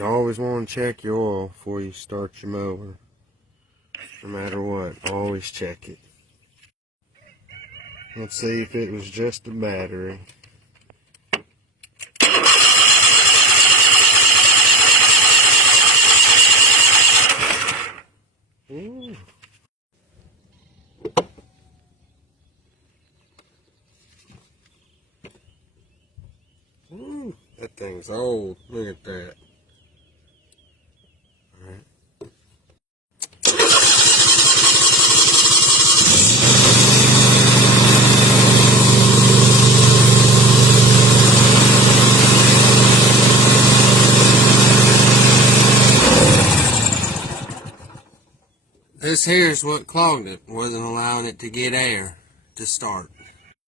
You always want to check your oil before you start your mower. No matter what, always check it. Let's see if it was just a battery. Ooh. Ooh, that thing's old. Look at that. All right. This here's what clogged it. Wasn't allowing it to get air to start.